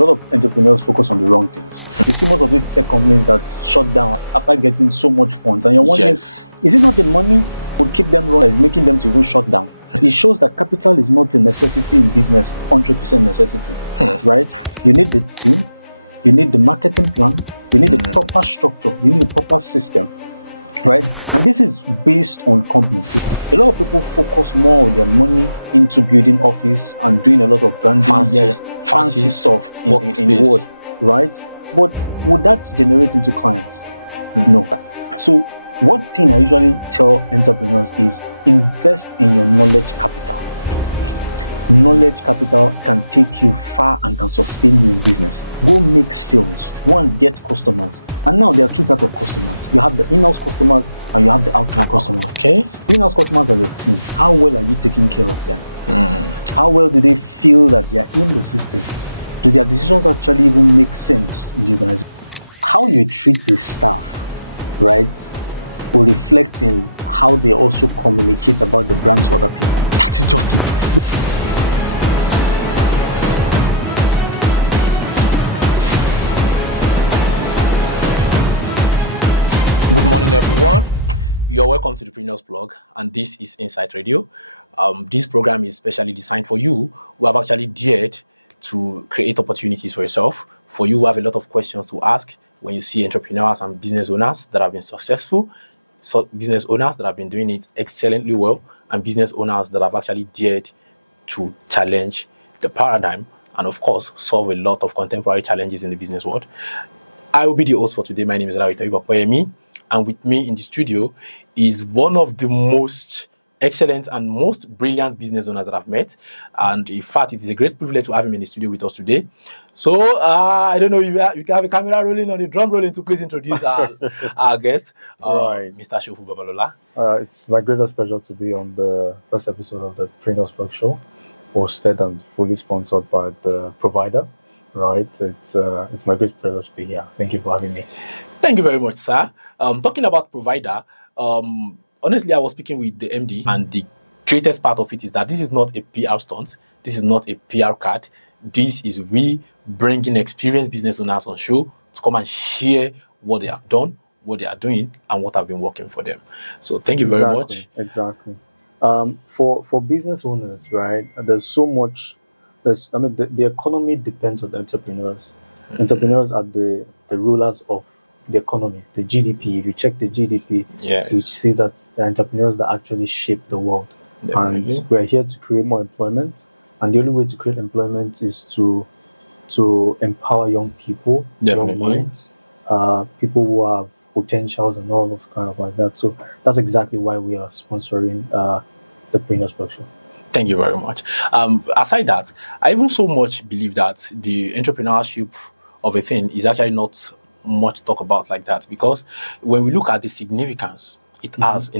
A lot of entrepreneurs focus on the wrong things. You see most of these tech companies that shut down after getting so much funds, and you're wondering, is it not the money would keep them running, is making them to even shut down? It shows that capital is not a necessity in business, 100% necessity, right? You need the team, you need the marketing plan, you need the proper structure, you need the proper system, right? And this is based on company. A lot of people focus more of their money into building office and doing a lot of branding, fancy stuff in word, right? But would that generate into clients? No. So one thing I usually tell entrepreneurs is invest in your knowledge capital. Knowledge capital can take you far and can sustain you in business. Go make sales, go and get customers. And now there are two types of customers. You have the in-house customers and you have the outside customers. Okay. In-house customers are your team. How well are you taking care of them? How well do they feel that they are in the system? Do their decisions actually even make sense in the organization? How you treat the staff, right, will reflect in how they also communicate about the brand to other people. That is just it. Good morning, everyone. You're welcome to the Preneurz Plug, and this is Insight Radio. This program is specially designed for you who have actually dared to create opportunities for yourself, for you who have a lot of questions to ask when you see entrepreneurs and business owners that have been successful, business owners that have been doing it excellently well, and business owners that have actually dared to challenge the paradigm and, of course, solve a lot of contemporary challenges in the business world. I will be the host for today. My name is Rawitayu, and with me in the studio is one of the most excellent and most brilliant business owners that I've met. And in fact, it is a great privilege to have him in the studio with us today. So I don't know if you can have a camera rolling or the drum rolling to please introduce our guest, Right. Mr. Shofu Babalola. It's my greatest pleasure to be on the first episode of the Preneurz Plug Show, hosted and fully sponsored by the provider. Right, it's my great pleasure to be here. Thank you for having me. Thank you very much, sir. Talking about provider, honestly, I was speaking with the MD, and the greatest part of it is that this is not a PR stunt. This is not a PR card. This is we bringing experienced business owners on show to come and share what they have done, what they are doing, and what have been working for them. So thank you very much. Exactly. For business owners, right? There's so much. The economy depends on the entrepreneurs. Entrepreneurs are the rulers of the economy, the GDP. If you check the GDP, you see that the entrepreneurs that actually shape the world. Definitely. And we're here to create more employment. And the only way to create employment is to empower young people, young minds, people who have potentials and all those kind of like that. So that's exactly why we are sponsoring the Preneurz Plug Show. Thank you very much. Aside that, I even so much believe that the entrepreneurship of a thing is actually not much talk about like that, because when we look at the significance it has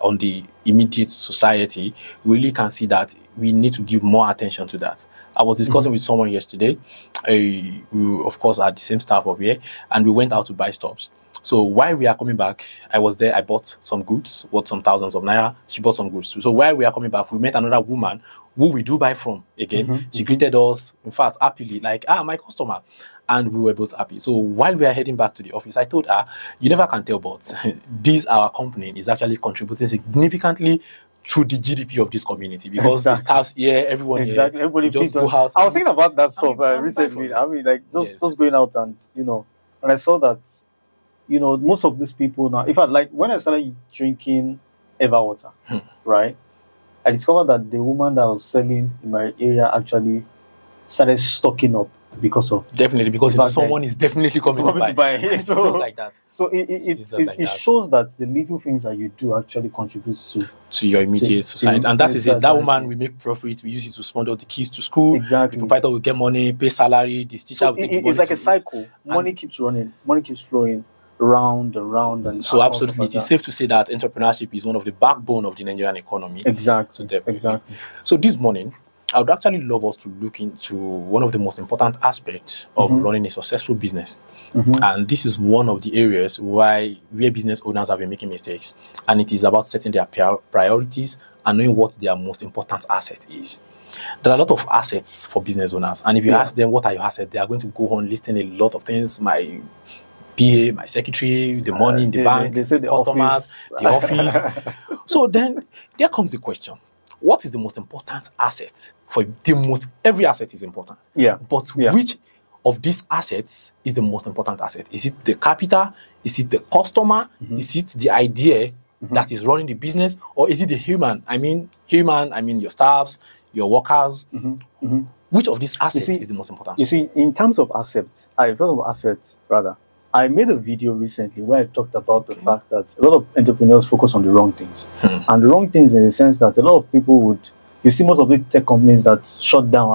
on the immediate society, we really can see that we need to give more attention to that. I was discussing with someone yesterday. We of course are the same staff of here, and we went out to buy stuffs. So while we are coming back, I was there, I bought some goods, worth some thousands of naira. She bought some goods too. So while we are coming back, we met another woman who we do buy from again. She greeted us, in fact, happily, like, my customer. And we were both happy. So while we are heading back to the office, I told her, you never can tell, but this, our company, is actually contributing significantly to the GDP of this community, because the staffs here, everyone here, everybody just go out. I was thinking about that stuff recently. I mean, like, just going out and, and I saw that, most of these people now, in fact, like when I started drinking Eva water, right, I discovered that the woman that was selling in my area actually started stocking up because of someone is definitely coming to buy. It's just like that. So it shows that the little things that you do actually contributes to your immediate society, and that is it. That woman will make profit. We use it to sponsor the kids to school. Exactly. The proprietor will get money, pay salary. This teacher will take it's like a cycle. Money keeps running. Money keeps flowing round and round. And so absolutely, it is safe to say that entrepreneurship is one of the backbone of the Nigerian economy. Exactly. So this morning, I would actually love us to look into one of the most important aspects of running a successful business. And this is one of the areas where business owners have been making mistakes. And it is about setting their priorities and knowing what their most important asset is. There are a lot of assets for business owners, and if you ask them what are your assets, they are going to go on listing a lot of things. My PA, my secretary, the money in the bank, they say the customers, the office. So then there comes the question: what is the most important asset? For the most, every asset is important. But which of these assets is the most important asset? Is it the capital? Is it the customer? Is it the idea that is running the business? Or is it the human? I mean your staffs, your workers. Which of these assets is the most important? You see, in terms of assets, I made a video recently where I talked about the fact that a lot of entrepreneurs focus on the wrong things. And the wrong things in the sense that a lot of people would, you see most of these tech companies that shut down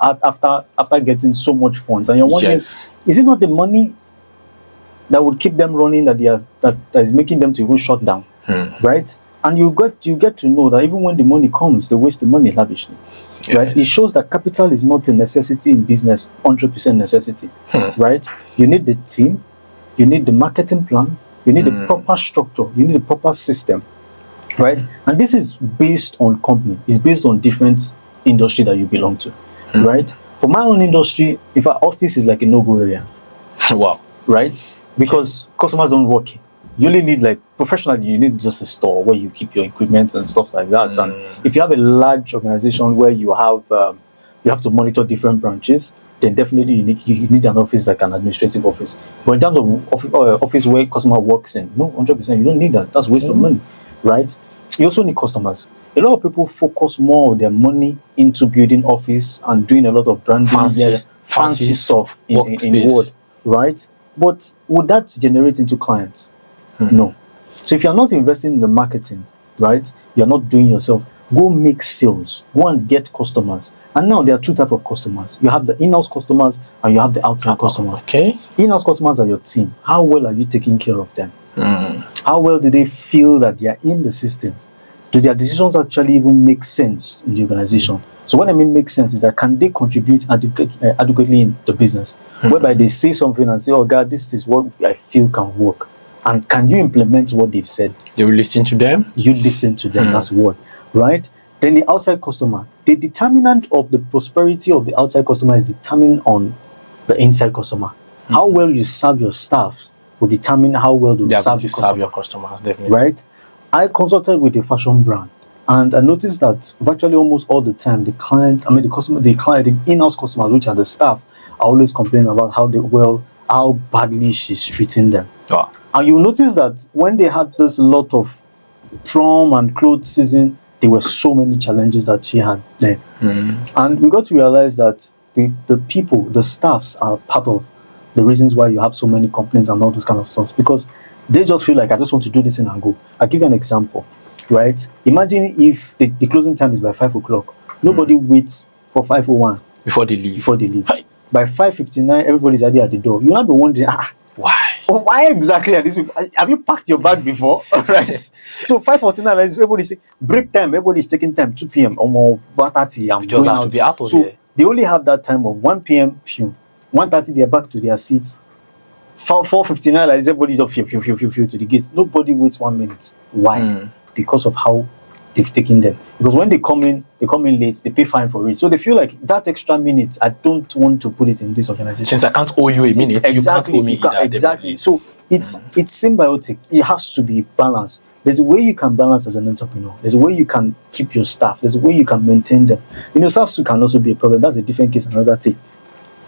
after getting so much funds. And you're wondering, is it not the money that would keep them running that is making them to even shut down? Right? And you get to know that even when the money comes, they waste the money lavishly. Right? It shows that capital is not a necessity in business, 100% necessity. Right? You need the team, you need the marketing plan, you need the proper structure, you need the proper system. Right? And this is based on company. It's based on different industry that you belong to. Right? For my own industry, if our office is like a no-go area. Wow. Right? Because customers don't work. You only need, like, professionally, you need just a store where you keep your equipment and stuff like that. And if you have a large organization where you have to monitor different branches, then definitely you need an office, like an administrative office. But in terms of office where customer works in, no, 100%, you don't need that. That's waste of money, right? You also need customers. A lot of people focus more of their money into building office and doing a lot of branding, fancy stuff in word, right? But would that generate into clients? No. So if you're not investing in the marketing, right, you're not doing yourself, go make sales, go and get customers. And now there are two types of customers. You have the in-house customers and you have the outside customers. In-house customers are your team. How well are you taking care of them? How well do they feel that they are in the system? Do their decisions actually even make sense in the organization? So what I mean make sense is that can they contribute adequately in the business? Whereby they say something and say, oh God, this is what I feel can work. And can you implement what they've said? They will listen to them? You listen to them, that's what, right? Then the outside customer. The determinant of the prosperity of the outside customer is determined on the inside customer. How well you serve your staff will determine how well you serve your customers, definitely. Right? I consulted with a fashion brand, and I noticed that virtually almost all the time, the in-house customers, which are the staff, are always complaining about how badly she's treating them. And you notice that when they had this lot of prom and clothes season, there were so many challenges that she had then. And we got to realize that the people, the staffs, are part of the reasons why you have so many complaints and all those kind of stuff, because they just feel like, I just want to do this and go. I'll give you an example, right? Imagine if the closing time is by 5 o'clock. Nobody waits for 5:01 before they leave. By 5:59, everybody's already at the door. You'll not be wondering, why? Why exactly are these people? Have you packed your bag before? Right. So 5:49, everybody's break time. Everybody's taking time. 2 p.m. or 1:30. I'm just have to be out of here. They only have that time of 1 p.m. 1:30, they're back to their seats. 4:59, everybody just feel to the gate. Nobody waits 1 minute. Why? Because of how they've taken them. Because when they come in late, they pay fine for it. So they feel like that extra minute, I don't want to put it in this organization. Since I can't owe you a minute, you can't owe me either. Exactly. So it's symbiotic. It has to be balanced. There's a way you can balance as an entrepreneur. There's a way you can keep your staff. There's a way you can maintain them. Staff can also be a problem. That's a different case, another thing.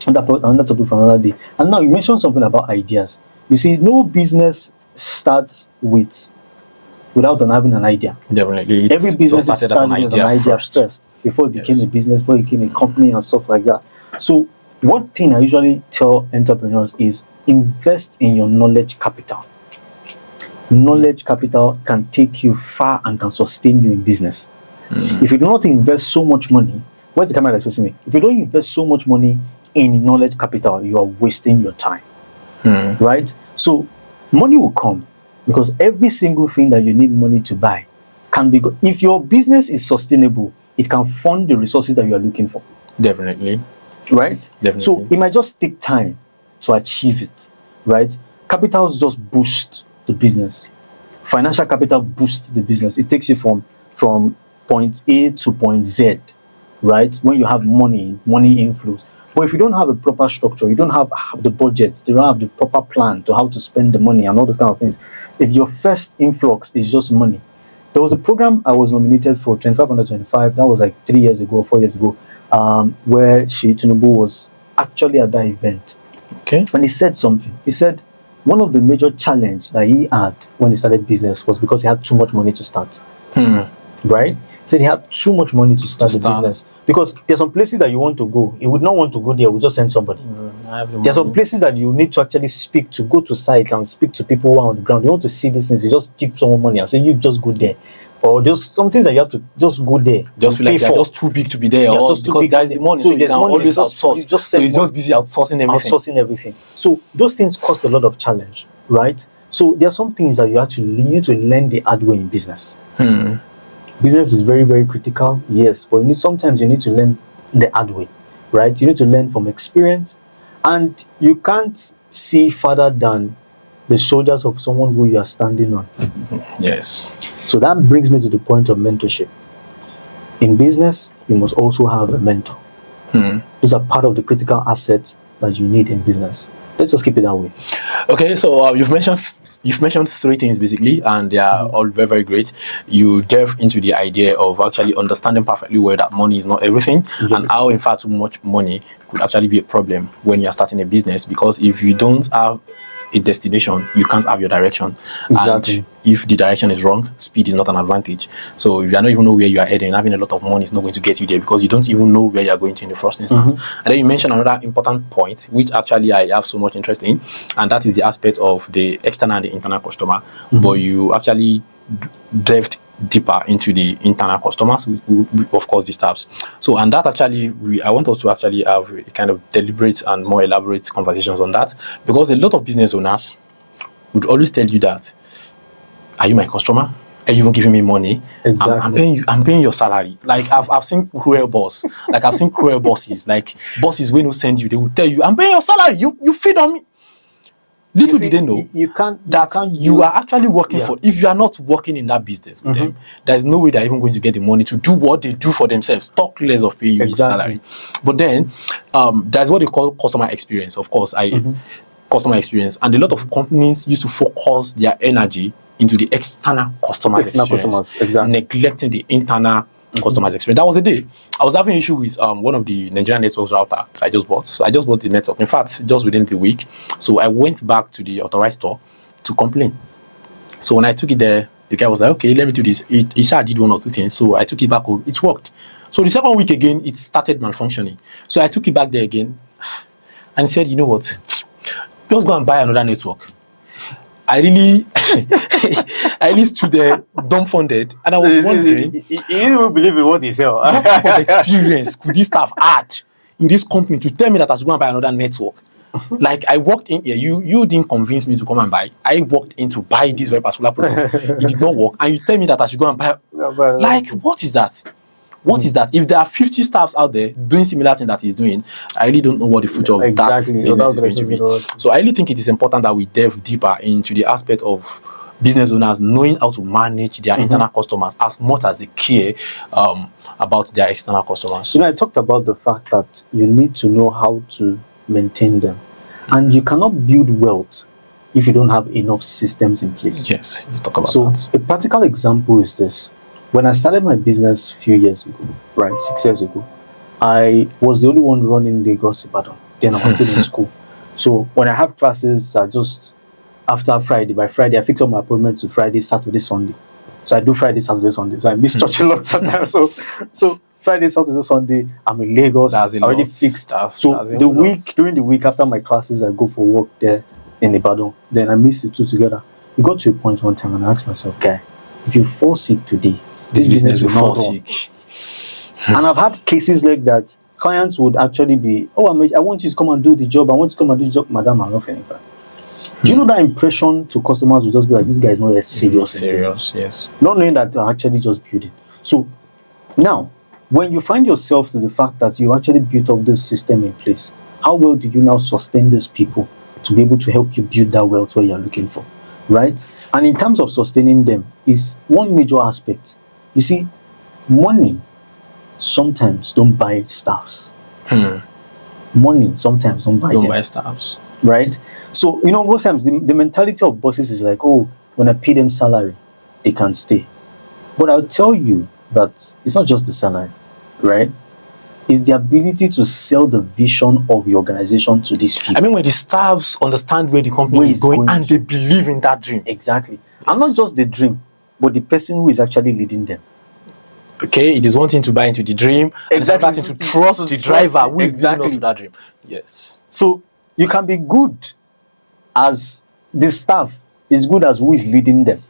Another topic for another day. And now you mentioned something about ideas. You see, no business starts without having an idea. Definitely. Every business started as an idea first before it became a business, before it became a company and stuff like that. So one thing I usually tell entrepreneurs is invest in your knowledge capital. Knowledge capital can take you far and can sustain you in business. If you do not invest so much money, where's the camera that's facing me? If you don't invest so much money in knowledge capital, you are wasting your time. Right? So money will come. Because every single thing that you need money to buy can be good. If your business is sustainable, it can fund the resources that you are looking for. Definitely. Right? Definitely. So it might just take time to achieve it. Right? Capitals just boost the business. Financial capital boosts the business. It takes you from from point A to point Z, right? When you have money inflows. But if you don't have a proper structure, you don't have the budgets, you don't have the proper plan to how to spend the money and all those kind of things. If your first influx is just money, there was a program I was nominated for, 25 under 25. That was like 3 years ago, 4 years ago, where Tinubu was actually at that event. Okay. And he said something. He said one of the major challenges that he had when he started business was because he had too much money to start. Right? He said he had too much money to start the business. Because there's some places that you want to go. You would not want to go there. We'll just send somebody. There's some places that you need to actually speak to, go to sites and speak to people who are on the ground. You want to see these things. You just give someone money and say, you just go there. Or just some things that you have to just go there. Just feel like you're just too big to be there. Or just because there's the money. So you can always outsource. So he's just busy outsourcing everything. So those things cost a lot of challenge, right? So there are some things that you need to learn the hard way in business. Business is very, very critical, yes, but sometimes you need to learn the hard way, right? You need to learn from experience, and you can't see further than the shoulders of someone who you are standing on. Yes. So that brings me to the point of mentorship. In business, you must also have a mentor. These are part of the critical assets that you need in business. Let's just keep it that way. Okay, so you've mentioned three things basically, and they are all very, very great. You delve into the idea of actually understanding perfectly well that money is not everything, and how in fact too much money could actually be a problem when you are starting a business, because if you don't have a destination, you can't have your direction. Exactly. And if the direction is wrong, speed is not an advantage. So if you don't even know where you are heading, having a lot of money is not going to get you there, because you don't even know where you are going to in the first instance. And then you mentioned another important point, which actually I have so much interest in, and that is the aspect of the external and the internal customer. But you actually delved deeper into the internal customers, who of course the staffs. So, and that actually, I want us to actually have a kind of deliberate and more elaborate conversations on that, because a lot of business owners would always tell you that, are you my customer? Are you even giving me money? Exactly. I'm paying your salary. Like I've seen cruel boss. Like I've seen cruel bosses. Like bosses when they send you, they will tell you, I'm paying your salary. You feed on me. Little did they know you are actually working for. If you are not working in that business with them, there's no way they're even going to get the money to do what they do for themselves. Talk less of paying you salary. But then there's what they call customer experience. Of course, customer experience, and a lot of companies used to focus their energy into the external customers experience, neglecting the internal customers experience. That was the day I was having issue with one of the Nigerian networks router that I just bought. So I just bought the network, in fact, just within the week. So I went back to the authorized store to complain. So when I took it there, the guy was like, okay, let me do this. He said I did one or two things. So I took it back home. It worked. So the second week again, it started malfunctioning. So I took it back there again and said, you know what? Just go and buy another network. I really stood there dumbfounded, and I was wondering, you didn't even believe in what he said. What type of experience could this staff add in this company to tell me that I should go and buy another network? Like I walked in here, you didn't convince me to come and buy. I walked in to buy this very particular product. It did not work, and you tell me that I should go and buy. Like, what is that? What is that? If there are 50 staffs out there doing similar thing that he's doing, I really don't know what the future of that business is going to be. So I really think it is important that we delve deeper into the aspect of business owners knowing how to manage their internal customers as much as they care about their external customers. You know, I talked about the fact that you need to know how to maintain them, and you cannot build wealth if you don't have enough systems in place. Yes, you talk about so that. A practical example is this. When I started my business a few years ago, right, 6 years ago, I was the only one running Lagos Ibadan. Then I was still in school. So when I have classes, I just, after Friday, by Friday, I fix up my appointment to Friday, Saturday, Sunday. So I do Friday, Saturday, Sunday. So I miss church a lot sometimes. So Friday, Saturday, Sunday, I'm in Lagos. I already fixed. During the week after my classes, I go for work there in Ibadan. Then I miss the two together. It got to a point one time and I asked myself, guy, if you fall sick today, this business will fall sick. And I've had cases like that. Clients would actually be, oh, I want you to come and do the job. I want you to come and do the job. Madam, I'm not feeling fine. Do you know that impression to customers will just be like, this guy is not as serious. Yes. Not knowing that you're actually just building. So now, when you find yourself to the fact that you actually built up this system in place, how well do you now sustain these people to be able to help you build that wealth where you're looking for, right? And in terms of sustaining them is one major aspect. You see, money sometimes don't buy staffs. Money sometimes don't buy staffs. Right? So, most times the mentality of bosses is like, oh, when I pay them salary, they can stay. But I'll tell you that it's not just the salary, right? It's the ability to sell the vision of the organization to these people. I mean, when the staffs understand where the company is going and they believe in that dream. Exactly. Yes. And not just the dream, but the person who is actually leading them. Okay, it is one thing to buy into the dream, exactly. And to trust the driver who is leading us to that dream. Yes. So you can be good as the staff is good as who is leading them.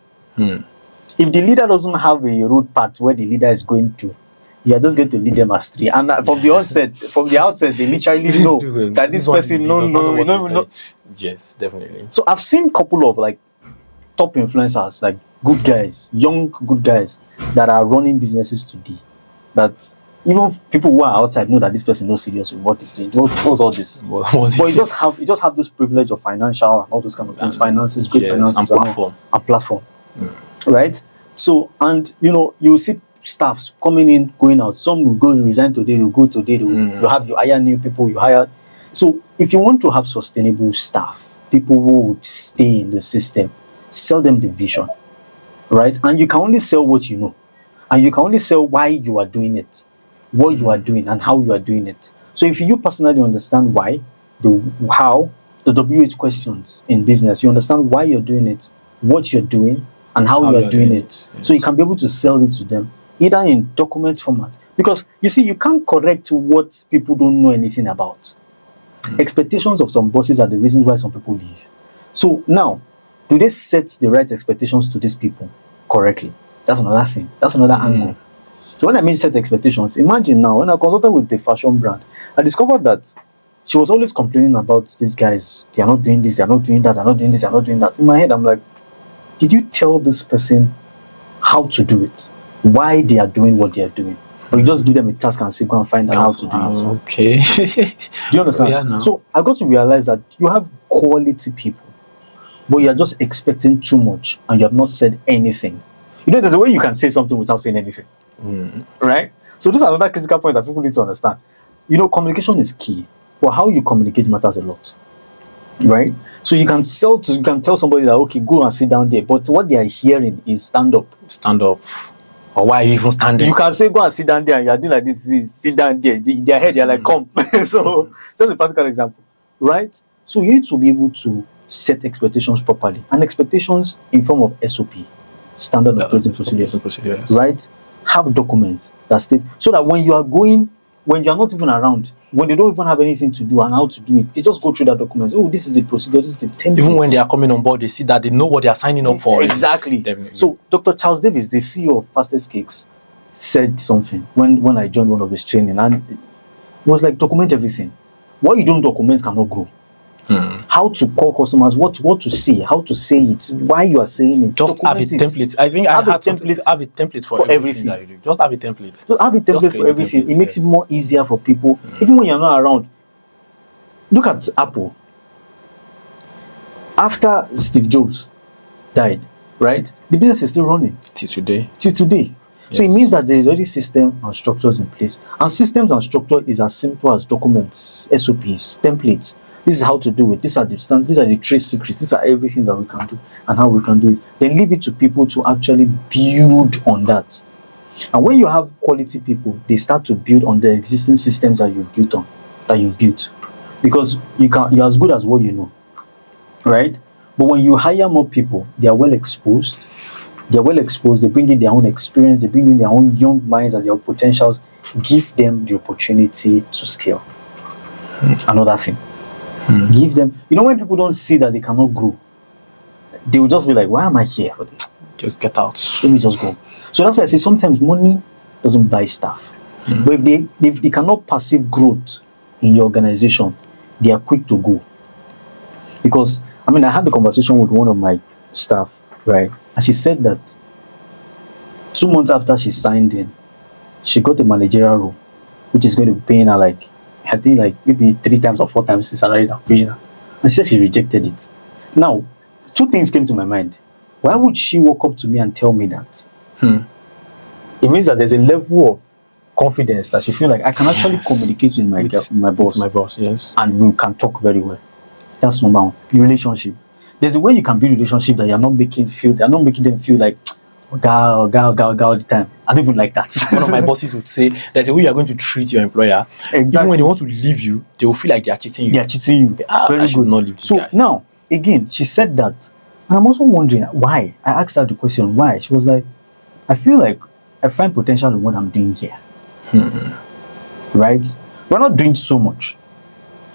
If the leader doesn't have a road path where the leader is going to, you are just going to lead them astray. And from the outset, they literally know that this person no. Yes, definitely. So I've seen a couple of like top influencers, like good guys, young good guys that are running businesses today. That even people who are outside know that this person knows serious with what he's doing. What's all this? But you just have this privilege of financial and all those kind of things, finances, great finances, and platform. Right? So, and you see staffs coming in, going out. Some will go resign today, you go today, you hire new people, you hire. So if you want to have sustainable staff, people who would stay in the system, sell them the vision. Right? And you can only sell what you know. And you can only sell why you are doing it, what you are doing, and how you are doing it. So if you personally understand why, the WH questions in business, you understand why you're doing it, what you're doing, and how you are doing it. Yes. So you can be able to sell it to them, either in document format. Because you see, you can't correct what people don't know anything about. Expectations of some bosses are the reasons why some people leave. So now, do they set the right expectations to these people correctly? That's another thing. That's another angle. So when I mean set expectations, imagine now, when I consulted with the fashion brand, I discovered that she was always complaining about these guys. They are not doing this, they are not doing that, they are not doing this, they are not doing that. In my head, I'm like, did you tell this person how to do it? Why they are doing what they are doing? Or you just give them a task and say, go and find out how to do it? Okay. Do you understand? Yeah, no. So I got to realize that you have quality people, but you are just expecting too much and you have not said anything. There's a way you can say something without saying anything. Right? So this is another critical point that people need to understand. Communication is key, but how you communicate matters a lot. Right? So you can tell somebody that, okay, go and sit down there, but what they are hearing is stand up. Stand up. Or why are you even standing? You can say go and sit down there and you're doing like this, sit down there. In their head, they're like, come. So that's a practical example. Right? So you need to be able to set expectations properly. And expectations in form of SOP, standard operating procedures. Right? Have documents that state, so that when you are not even around, when they don't even have anything to do and how to do it, they just go through that document. Oh, this is the procedure, this is the template. Even when they are coming on board, they see that they know what they are signing up for. Exactly. Definitely. So Dr. Charles Davis, the CEO of Fastest Cakes, said something when I joined one of his training, and it was like, document everything. What you don't document cannot grow. How to call customers, what to say, how to say it, why you are saying it. Just have a template. I think have a template for everything that you do. Just have a template. Just have a template for everything. It makes it more easier for people, even when you're not around. Look at Apple. After Steve Jobs died, right? The business is still running till today. Yes. So it means that there is already system and structures in place. And systems and structure is as simple as documents, SOPs, templates. This is how to do it. These are the trade secrets. These are everything that we can do and how we can do it. Then leave it to people to actually build on that. And when you have quality people, they start to build on the existing systems that you've built. Because you're as good as what you know. Right? But when you hire more people, they are well exposed. They bring in their own experience, they bring in their own young minds and their potentials. Give them the opportunity to scale. Another thing. Give them, when people don't see that they cannot grow, they will just be like, why am I here for this? Just get out. Let me just go. So that's why I say sometimes money doesn't buy stuff. But if they cannot perceive growth in your organization, they are quick to go. Because, I had a conversation with one of my staff, right? And she said that 2 months after she signed in, she got a managerial role, which is going to be paying her I think maybe 3 times or 4 times the salary they're paying her. And she said she rejected it. Now, 2 things came to my mind. Why would she walk up to me and tell me that? it means that there's a level of confidence that you feel like I can actually communicate with my boss, yes, and we can talk very well. That's number one. Relationship. There's a way you can build relationship that you're not making them feel like all the time. I don't even like that. One of my bosses would say there's a way you're going to treat your employer. Exactly. Even when they want to leave you, they will feel like they are cheating you. They are cheating you. Very good. Not leave this so guy. Now, again, she said that, and I'm also wondering why. I asked her the question why. She was like, I feel like I find potential in what I'm doing here. Right? We're not doing so much,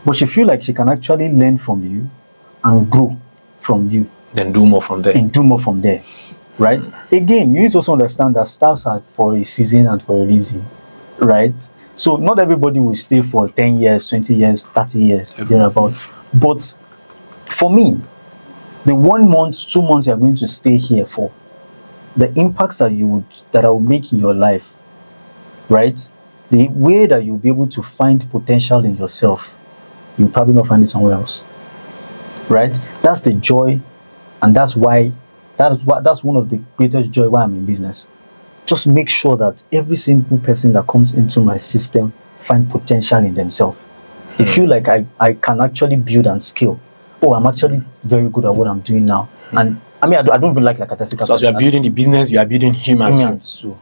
but she feel like she can actually learn from you and grow from you. Then do more from there. Right? Again, you need to also understand that staffs are for a season and for a reason. Right? So not everybody will stay for 10 years, 20 years, 30 years, thereabout. But for me, the 1 month, 2 months you're going to stay here for, the impacts that I will make in your life, right? The way that you'll be able to find potential in yourself, you'll probably not find it somewhere else. Right? That's the joy, and that's one of the greatest joy why I'm in business. Just make sure that every single person that comes into my system find potential in themselves. They feel like I can actually build and scale. Oh, I'm actually very good at what I'm doing now. And I mean, I don't even like a statistical. So as you are building the business, you are building humans too.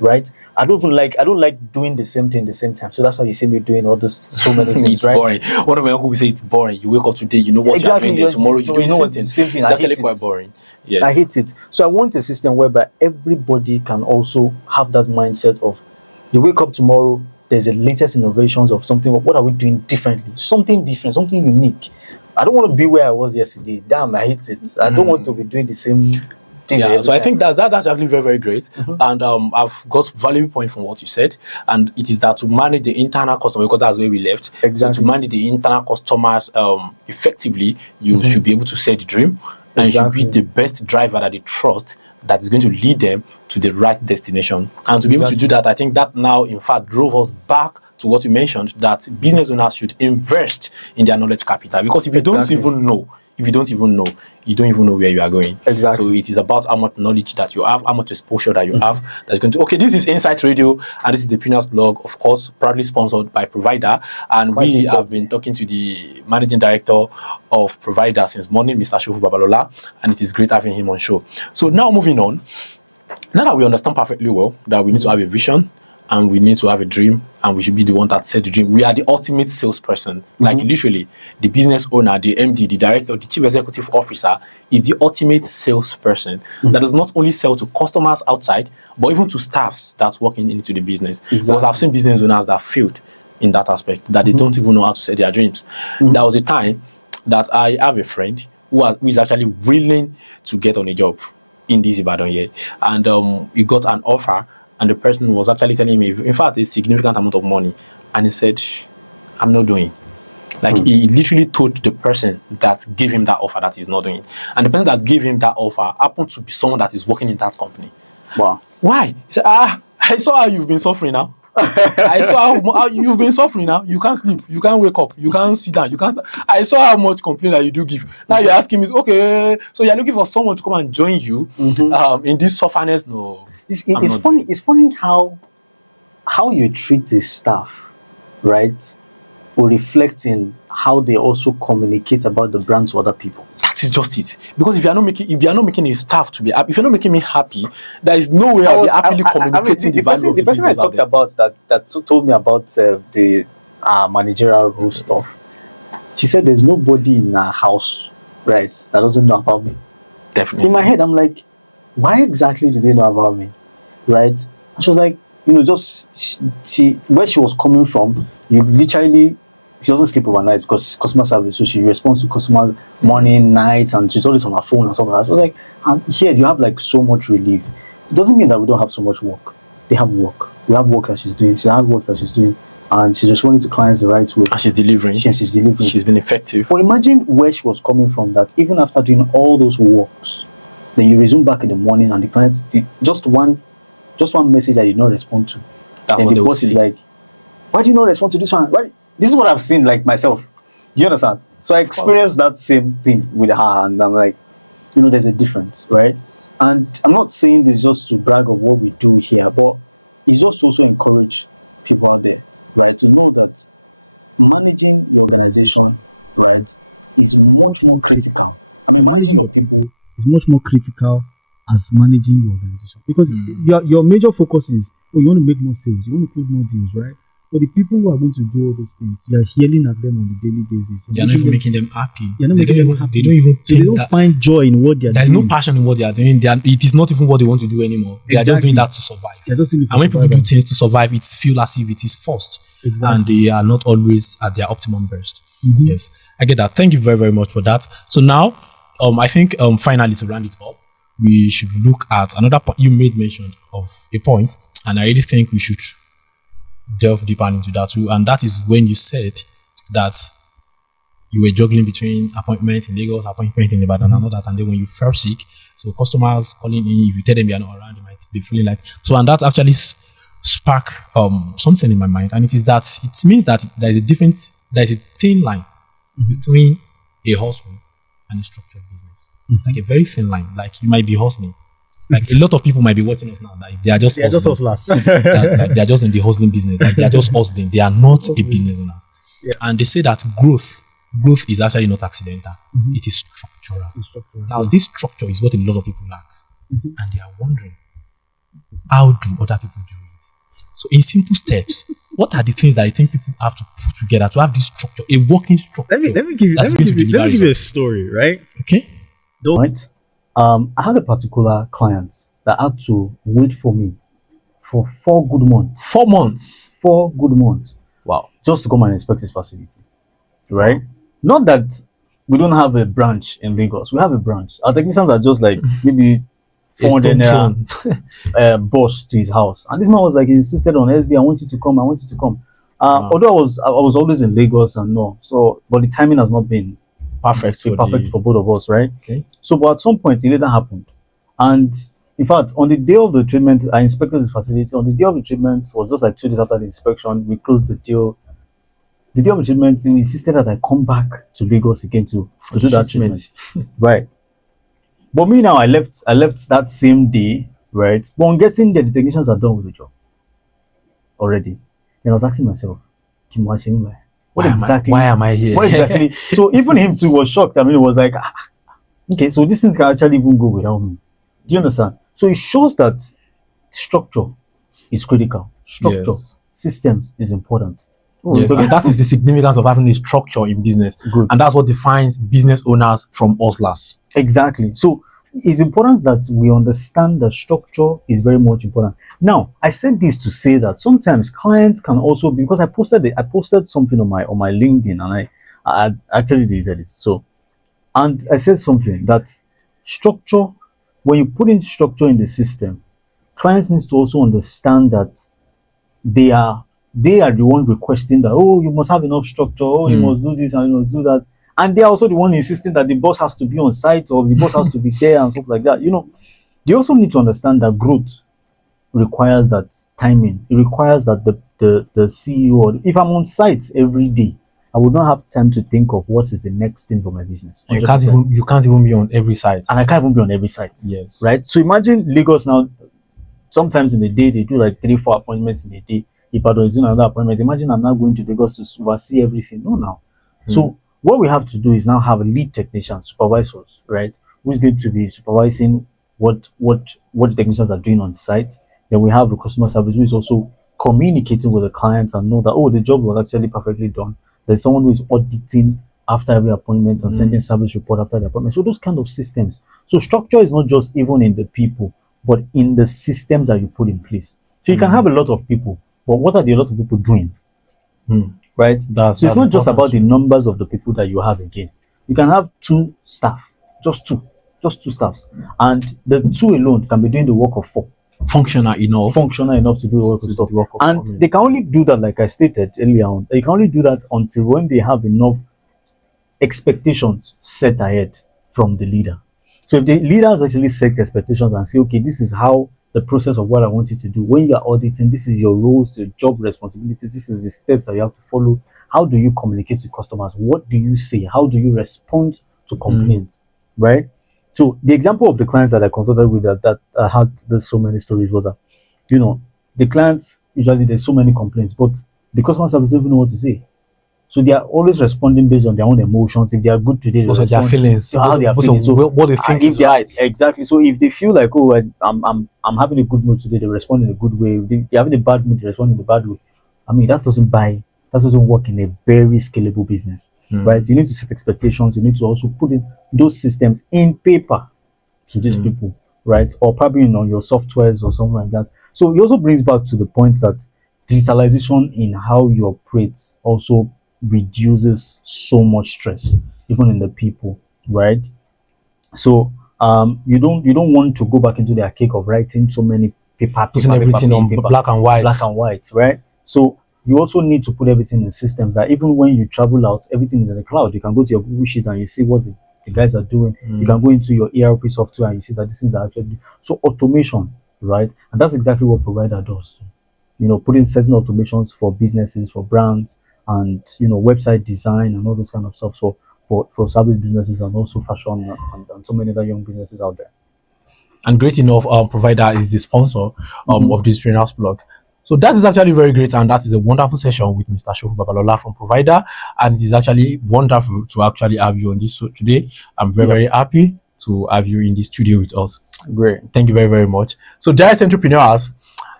Right? I don't like doing the same thing at the same time. So that's why you see me doing all this so many things. It's right? boring. One of my uncle will say it's boring. You wake up today, you know what exactly. you are doing. Tomorrow you do the same thing. It's actually quite boring. Yes. I hate it. So I want a system whereby everybody can also have that mindset of you wake up tomorrow, there's the latest innovations of something. What are we doing differently? Something different, something unique. I don't want to be where I was yesterday. Damn, I hate it. I don't want to be doing the same thing. Yeah, so I think that's actually very, very great. And I've got valuable point from what you said. And it is that to manage the internal customer, because that's where we left. Exactly. So to manage the internal customers effectively, you should be able to sell the dream. And you should be the best driver that they trust that is going to lead them to the right destination. And to be able to do that, I think that now, in fact, drove us back to what you mentioned, that business owners should invest in their knowledge capital. Because if you don't even know, you don't even know where you are going. Exactly. So it is about how much knowledge that you have, how much exposure that you have. That's going to. Okay, this is Insight Radio, and this is the Preneurz Plug, of course, proudly sponsored by Provider. And we have been talking to the managing director of Provider since morning, Mr. Shofu Babalola, and it is great having him on show. So now moving on. Now that we understand perfectly well that we need to have a vision, and we need to have a dream, and we should be the one that set the dream. We are the ultimate salesperson. Like literally, the business owner, the MD, the director, the chief executive officer is the ultimate salesperson that does not only sell to customers outside, but even to staffs that's working into the business. Because I've seen business owners that failed in that aspect, that they don't even know how to set their dreams. There was a time that I have a friend who is actually willing to get on a job in this Ibadan here, and he got an offer. And the person was actually telling me, in fact, a significant amount of money. And he said, I'm not doing. Like, he literally told the person that gave him that offer that he's not doing. And the person that gave him that offer happened to be someone that is working in that company. Wow. Why? He said, I saw how you've been suffering now. I saw how you've been suffering now. You can't sleep. You can't wake up. You can't sit down. I saw how much complaint that you do give. Now you're asking me, okay, so you're looking for someone to come and join you in this sufferness? No. It's funny. It's funny how you treat the staff, right, will reflect in how they also communicate about the brand to other people. That is just it. Because if you are not making a staff to be happy, if you're not making me happy, there is no way I'll be happily communicating the value of the person I business. talked about that told me about the managerial role stuff. She said there's nobody in our house, right, that doesn't know about me. Definitely. In my head, I'm like, why exactly do they know about me? Right? And she was like, just she where she was coming from, she doesn't sleep overnight because customer service, so she responds to customers morning, night, and she's always on her phone and stuff like that. So like, and here you have like so much relief. It doesn't mean that we don't have so much work. They have work. We have work that she's doing. She has work that she's doing, and she's responding to clients the right way. And she's delivering. She's delivering. She's been effective. But imagine where she was coming from, that even after doing all those works, then you resume back in the morning and the clients just one message that you did not respond to. That's and what the boss is like, why do you not respond to this one? This is what I've seen like myself. Do you understand? So I experienced that same thing with her, and I'm like, there's a difference, right? And I'm not saying this just to brag of what we do here, but it's just also encourage people out there, right, to know that managing your organization, right, is much more critical. I mean, managing your people is much more critical as managing your organization, because your major focus is, oh, you want to make more sales, you want to close more deals, right? But the people who are going to do all these things, you are yelling at them on a daily basis. They're not even making them happy. You're not making them happy. They don't even so they don't find joy in what they are doing. There's no passion in what they are doing. It is not even what they want to do anymore. They are just doing that to survive. They're just doing it for and when survival. people do things to survive, it feels as if it is forced. Exactly. And they are not always at their optimum burst. Mm-hmm. Yes, I get that. Thank you very, very much for that. So now, I think finally to round it up, we should look at another point. You made mention of a point, and I really think we should delve deeper into that too. And that is when you said that you were juggling between appointments in Lagos, appointment in Ibadan, and all that. And then when you fell sick, so customers calling in, if you tell them they are not around, they might be feeling like so. And that actually spark something in my mind, and it is that it means that there is a thin line between a hustle and a structured business, like a very thin line. Like you might be hustling, like a lot of people might be watching us now, like they are just hustlers. They are just in the hustling business, like they are just hustling. They are not a business owners, and they say that growth is actually not accidental. It is structural. Now this structure is what a lot of people lack, and they are wondering, how do other people do it? So in simple steps, what are the things that I think people have to put together to have this structure, a working structure? Let me give you a story, right? Okay. Right. I had a particular client that had to wait for me for 4 good months. 4 months. 4 good months. Wow. Just to come and inspect his facility. Right? Not that we don't have a branch in Lagos. We have a branch. Our technicians are just like maybe 400 naira bus to his house. And this man was like, he insisted on SB, I want you to come. Although I was always in Lagos and but the timing has not been perfect for both of us, right? Okay. So, but at some point, it later happened. And in fact, on the day of the treatment, I inspected the facility. On the day of the treatment, was just like 2 days after the inspection, we closed the deal. The day of the treatment, he insisted that I come back to Lagos again to do that treatment. Right. But me now, I left that same day, right? But on getting there, the technicians are done with the job already. And I was asking myself, why am I here? What exactly? So even him too was shocked. I mean, it was like, okay, so these things can actually even go without me. Do you understand? So it shows that structure is critical. Structure, systems is important. Yes, and that is the significance of having a structure in business. Good. And that's what defines business owners from hustlers. Exactly. So it's important that we understand that structure is very much important. Now, I said this to say that sometimes clients can also be, because I posted something on my LinkedIn, and I actually deleted it. So, and I said something that structure, when you put in structure in the system, clients need to also understand that they are the one requesting that, oh, you must have enough structure, oh, you must do this and you must do that. And they're also the one insisting that the boss has to be on site or the boss has to be there and stuff like that. You know, they also need to understand that growth requires that timing. It requires that the CEO, if I'm on site every day, I would not have time to think of what is the next thing for my business. You can't even be on every site. And I can't even be on every site. Yes. Right? So imagine Lagos now, sometimes in the day, they do like 3-4 appointments in a day. Ibadan is doing another appointment. Imagine I'm now going to Lagos to oversee everything. No, now. So what we have to do is now have a lead technician, supervisors, right? Who's going to be supervising what the technicians are doing on site. Then we have the customer service who is also communicating with the clients and know that, oh, the job was actually perfectly done. There's someone who is auditing after every appointment and sending service report after the appointment. So those kind of systems. So structure is not just even in the people, but in the systems that you put in place. So you can have a lot of people, but what are the lot of people doing? Right? So it's not just about the numbers of the people that you have again. You can have 2 staff, just two staffs, and the 2 alone can be doing the work of 4. Functional enough to do the work of stuff. And they can only do that, like I stated earlier on, they can only do that until when they have enough expectations set ahead from the leader. So if the leaders actually set expectations and say, okay, this is how the process of what I want you to do. When you are auditing, this is your roles, the job responsibilities, this is the steps that you have to follow. How do you communicate with customers? What do you say? How do you respond to complaints? Right? So the example of the clients that I consulted with that had so many stories was that, the clients, usually there's so many complaints, but the customer service don't even know what to say. So they are always responding based on their own emotions. If they are good today, they Also, their respond feelings, to how they are also feeling. So what they think if is they are, right. exactly. So if they feel like, oh, I'm having a good mood today, they respond in a good way. If they're having a bad mood, they respond in a bad way. I mean, that doesn't work in a very scalable business, right? You need to set expectations. You need to also put in those systems in paper to these people, right? Or probably on your softwares or something like that. So it also brings back to the point that digitalization in how you operate also reduces so much stress, even in the people, right? So you don't want to go back into the archaic of writing so many Putting everything on black and white, right? So you also need to put everything in systems that even when you travel out, everything is in the cloud. You can go to your Google Sheet and you see what the guys are doing. You can go into your ERP software and you see that these things are actually so automation, right? And that's exactly what provider does. You know, putting certain automations for businesses, for brands, and website design and all those kind of stuff. So for service businesses and also fashion and so many other young businesses out there. And great enough provider is the sponsor of this Preneurz Plug. So that is actually very great, and that is a wonderful session with Mr. Shofu Babalola from Provider, and it is actually wonderful to actually have you on this show today. I'm very happy to have you in the studio with us. Great. Thank you very much. So, dearest entrepreneurs,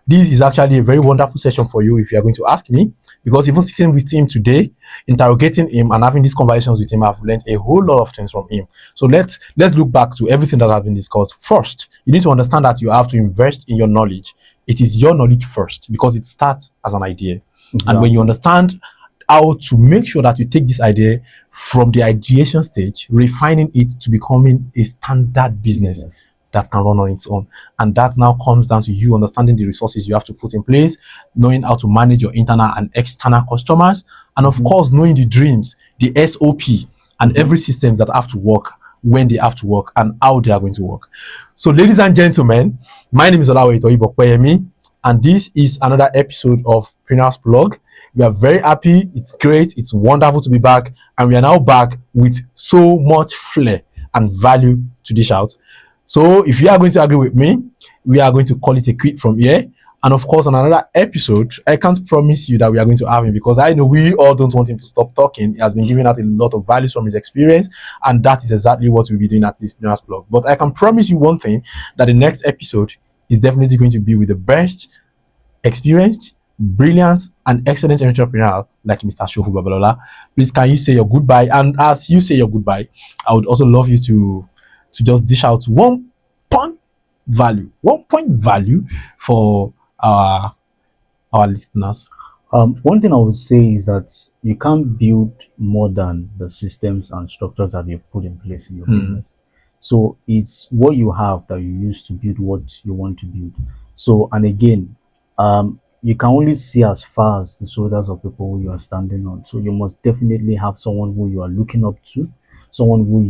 this is actually a very wonderful session for you if you are going to ask me, because even sitting with him today, interrogating him and having these conversations with him, I've learned a whole lot of things from him. So let's look back to everything that has been discussed. First, you need to understand that you have to invest in your knowledge. It is your knowledge first, because it starts as an idea. Exactly. And when you understand how to make sure that you take this idea from the ideation stage, refining it to becoming a standard business that can run on its own. And that now comes down to you understanding the resources you have to put in place, knowing how to manage your internal and external customers, and of course, knowing the dreams, the SOP, and every systems that have to work, when they have to work, and how they are going to work. So, ladies and gentlemen, my name is Olawe Itoyi, and this is another episode of Preneurz Plug. We are very happy. It's great. It's wonderful to be back. And we are now back with so much flair and value to dish out. So if you are going to agree with me, we are going to call it a quit from here. And of course, on another episode, I can't promise you that we are going to have him, because I know we all don't want him to stop talking. He has been giving out a lot of values from his experience, and that is exactly what we'll be doing at this Preneurz Plug. But I can promise you one thing, that the next episode is definitely going to be with the best, experienced, brilliant, and excellent entrepreneur like Mr. Shofu Babalola. Please, can you say your goodbye? And as you say your goodbye, I would also love you to just dish out one point value for our listeners. One thing I would say is that you can't build more than the systems and structures that you put in place in your business. So it's what you have that you use to build what you want to build. So, and again, you can only see as far as the shoulders of people who you are standing on. So you must definitely have someone who you are looking up to, someone who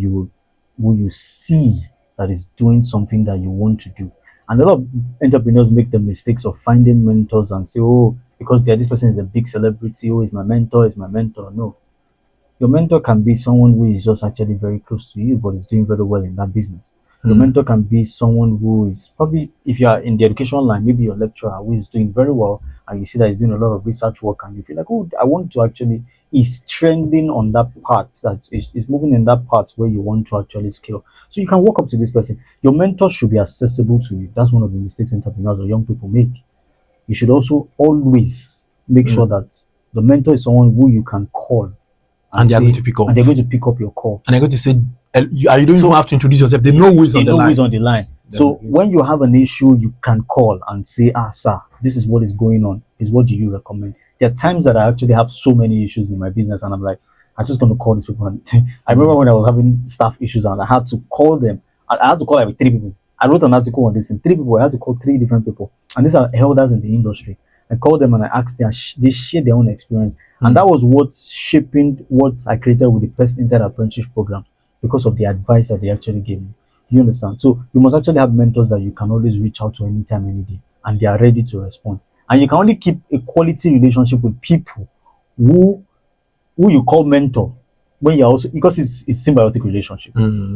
you see that is doing something that you want to do. And a lot of entrepreneurs make the mistakes of finding mentors and say, oh, because this person is a big celebrity, oh, is my mentor. No. Your mentor can be someone who is just actually very close to you, but is doing very well in that business. Your mentor can be someone who is probably, if you are in the education line, maybe your lecturer who is doing very well, and you see that he's doing a lot of research work, and you feel like, oh, I want to actually, is trending on that part, that is moving in that part where you want to actually scale. So you can walk up to this person. Your mentor should be accessible to you. That's one of the mistakes entrepreneurs or young people make. You should also always make sure that the mentor is someone who you can call, and they're going to pick up. And they're going to pick up your call. And they're going to say, you don't even have to introduce yourself. They know who is on the line. So when you have an issue, you can call and say, sir, this is what is going on. What do you recommend? There are times that I actually have so many issues in my business, and I'm like, I'm just going to call these people. And I remember when I was having staff issues, and I had to call them. I had to call like 3 people. I wrote an article on this, and 3 people. I had to call 3 different people. And these are elders in the industry. I called them and I asked them, they share their own experience. And that was what's shaping what I created with the Best Inside Apprenticeship program, because of the advice that they actually gave me. You understand? So you must actually have mentors that you can always reach out to anytime, any day, and they are ready to respond. And you can only keep a quality relationship with people who you call mentor, when you're also, because it's symbiotic relationship.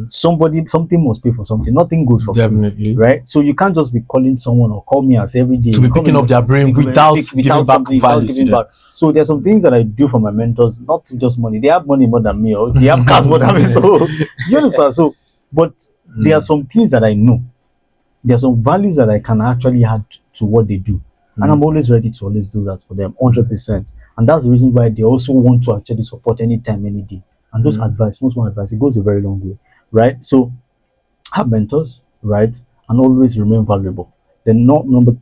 Something must pay for something. Nothing goes for Definitely. free, right? So you can't just be calling someone or call me as every day To be picking up their brain without giving back value to them. So there's some things that I do for my mentors, not just money. They have money more than me, or they have cars more than me. So you understand? So, but there are some things that I know. There are some values that I can actually add to what they do. And I'm always ready to always do that for them, 100%. And that's the reason why they also want to actually support anytime, any day. And those advice, most of my advice, it goes a very long way, right? So have mentors, right? And always remain valuable. Then number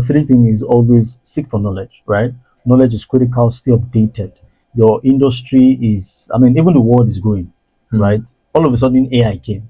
three thing is always seek for knowledge, right? Knowledge is critical, stay updated. Your industry is, I mean, even the world is growing, right? All of a sudden AI came.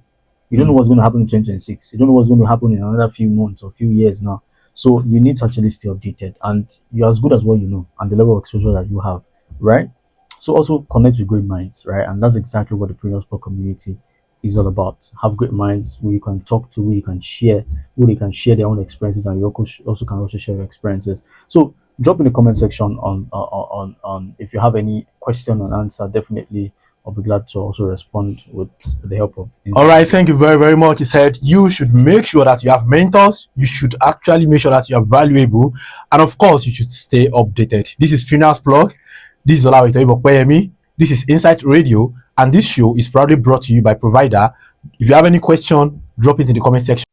You don't know what's going to happen in 2026. You don't know what's going to happen in another few months or few years now. So you need to actually stay updated, and you're as good as what you know and the level of exposure that you have, right? So also connect with great minds, right? And that's exactly what the Preneurz Plug community is all about. Have great minds where you can talk to, where you can share, where they can share their own experiences, and you also can also share your experiences. So drop in the comment section on if you have any question or answer. Definitely I'll be glad to also respond with the help of all right, thank you very, very much. He said you should make sure that you have mentors. You should actually make sure that you are valuable, and of course you should stay updated. This is Preneurz Plug. This is Olawale. This is Insight Radio, and this show is proudly brought to you by Provider. If you have any question, drop it in the comment section.